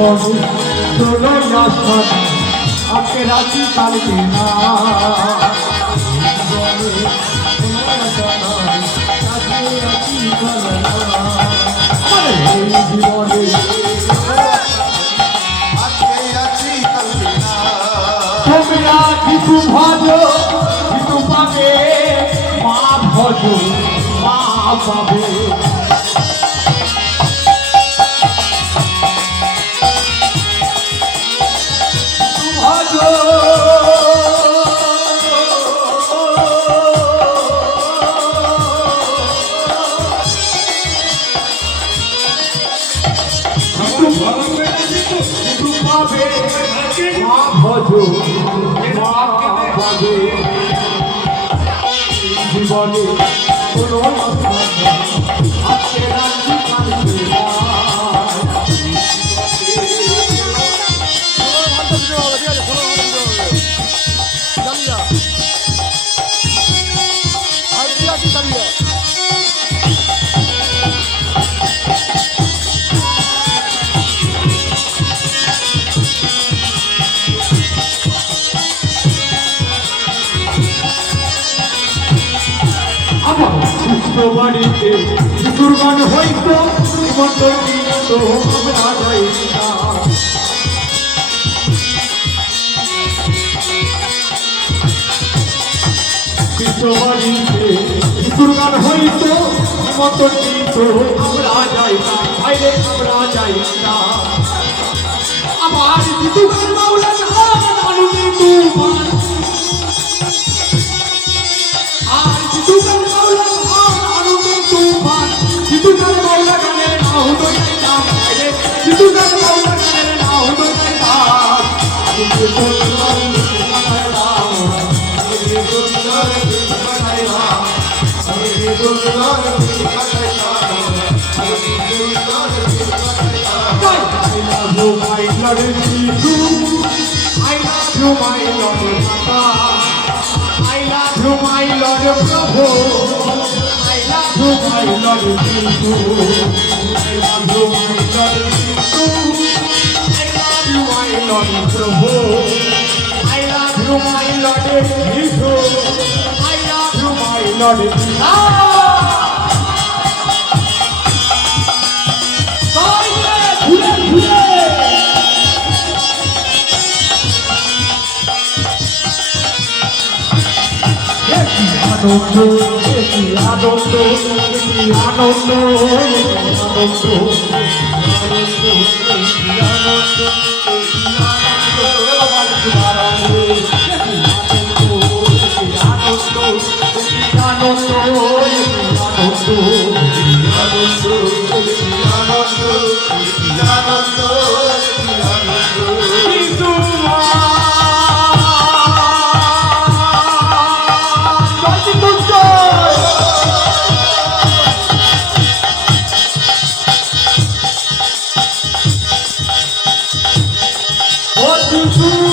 জীবনে তোলো আসন আজকে রাজি কালকে না জীবনে তোমরা কিছু ভজ কিছু পাবে মা ভজ মা পাবে জীবনে কোনো আজকে রাজি কালকে বাড়িতে দুর্গান হইতো তো আমরা যাই না বাড়িতে দুর্গান হইতো তো আমরা যাই না বাইরে আমরা যাই না আমার দুর্গান মাওলান আনন্দে তুফান আর দুর্গান মাওলান Situkan maula ganer na hudo na aile situkan maula ganer na hudo na adike sundar banayla adike sundar banayla adike sundar banayla adike sundar banayla I love you my bloody Jesus I love you my Lord Mata I love you my Lord Prabhu I love you, my Lord, Jesus. I love you, my Lord, Jesus. I love you, my Lord, Prabhu. I love you, my Lord, Jesus. I love you, my Lord, Jesus. Oh,